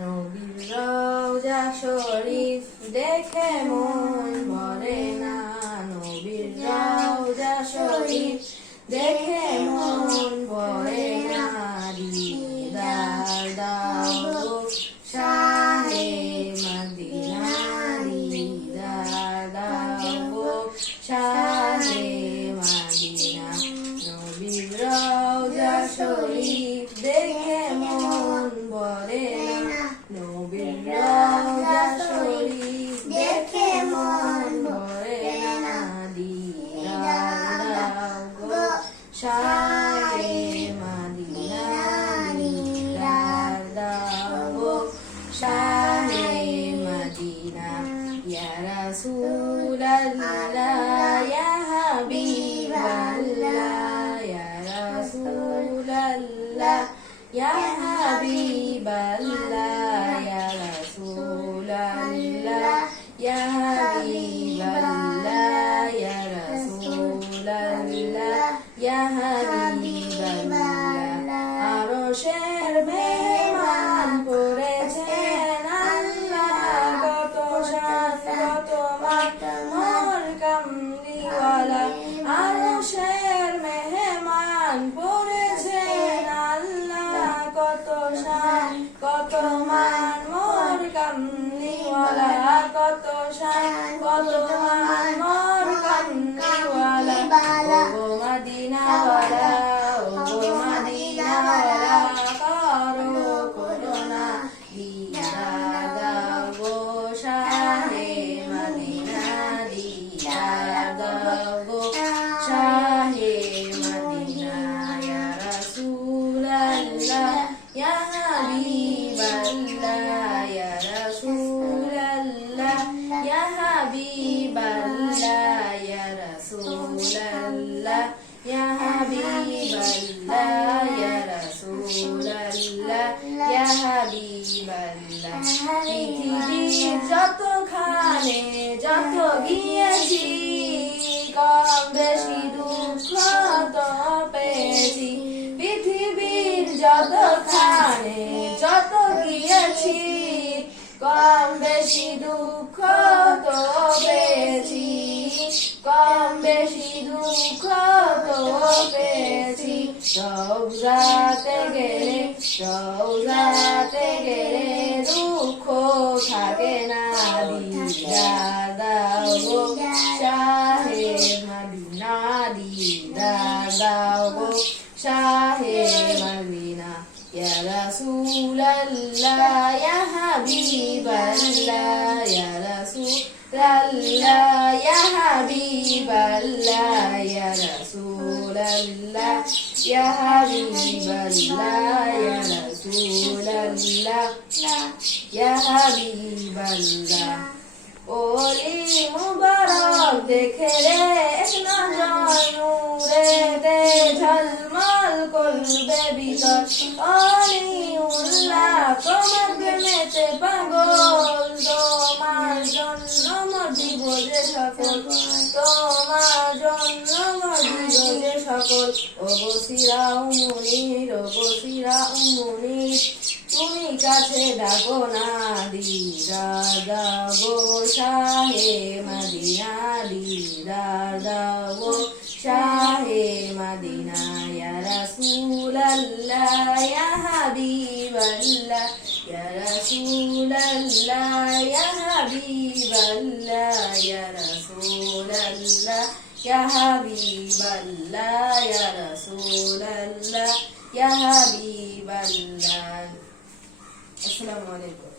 নবীর রওজা শরীফ দেখে মন ভরে না, নবীর রওজা শরীফ দেখে মন ভরে না। দিদার দাও শাহে মদিনা, দিদার দাও শাহে মদিনা। নবীর রওজা শরীফ দেখে মন ভরে না, নবীর রওজা শরীফ দেখে মন ভরে না। দিদার দাও শাহে মদিনা, দিদার দাও শাহে মদিনা। ইয়া রাসূলাল্লাহ ইয়া হাবিবাল্লাহ, ইয়া রাসূলাল্লাহ ইয়া হাবিবাল্লাহ, ইয়া রাসূলাল্লাহ ইয়া হাবিবাল্লাহ, ইয়া রাসূলাল্লাহ ইয়া হাবিবাল্লাহ। আরশের মেহমান করেছেন আল্লাহ, কত শান কত মান মোর কামলিওয়ালা। আরশের মেহমান করেছেন আল্লাহ, কত শান কত মান মোর কামলিওয়ালা, কত শান কত মান মোর কামলিওয়ালা। ও মদিনাওয়ালা, ও মদিনাওয়ালা, করো করুণা, দিদার দাও শাহে মদিনা, দিদার দাও শাহে মদিনা। ইয়া রাসূলাল্লাহ ইয়া হাবিবাল্লাহ, ইয়া রাসূলাল্লাহ ইয়া হাবিবাল্লাহ, ইয়া রাসূলাল্লাহ ইয়া হাবিবাল্লাহ, ইয়া রাসূলাল্লাহ ইয়া হাবিবাল্লাহ। পৃথিবীর যতখানে যত গিয়েছি, কম বেশি দুঃখ তো পেয়েছি। পৃথিবীর যতখানে যত গিয়েছি, কম বেশি দুঃখ তো পেয়েছি, কম বেশি দুঃখ তো পেয়েছি। রওজাতে গেলে, রওজাতে গেলে দুঃখ থাকে না। দিদার দাও শাহে মদিনা, দিদার দাও শাহে মদিনা। ইয়া রাসূলাল্লাহ ইয়া হাবিবাল্লাহ, ইয়া রাসূলাল্লাহ ইয়া হাবিবাল্লাহ, ইয়া রাসূলাল্লাহ ইয়া হাবিবাল্লাহ, ইয়া রাসূলাল্লাহ ইয়া হাবিবাল্লাহ। ওলি মুবারক দেখে রে এক নজর নূরেতে ঝলমল করবে ভিতর। অলিউল্লাহ তোমার প্রেমেতে পাগল, তোমার জন্য মরজিব যে সকল, তোমার জন্য মরজিব যে সকল। ও বসিরা মুনির, ও বসিরা মুনির, তুমি কাছে ডাকো না। দিদার দাও শাহে মদিনা, দিদার দাও শাহে মদিনা। ইয়া রাসূলাল্লাহ ইয়া হাবিবাল্লাহ, ইয়া রাসূলাল্লাহ ইয়া হাবিবাল্লাহ, ইয়া রাসূলাল্লাহ ইয়া হাবিবাল্লাহ, ইয়া রাসূলাল্লাহ ইয়া হাবিবাল্লাহ। আসসালামু আলাইকুম।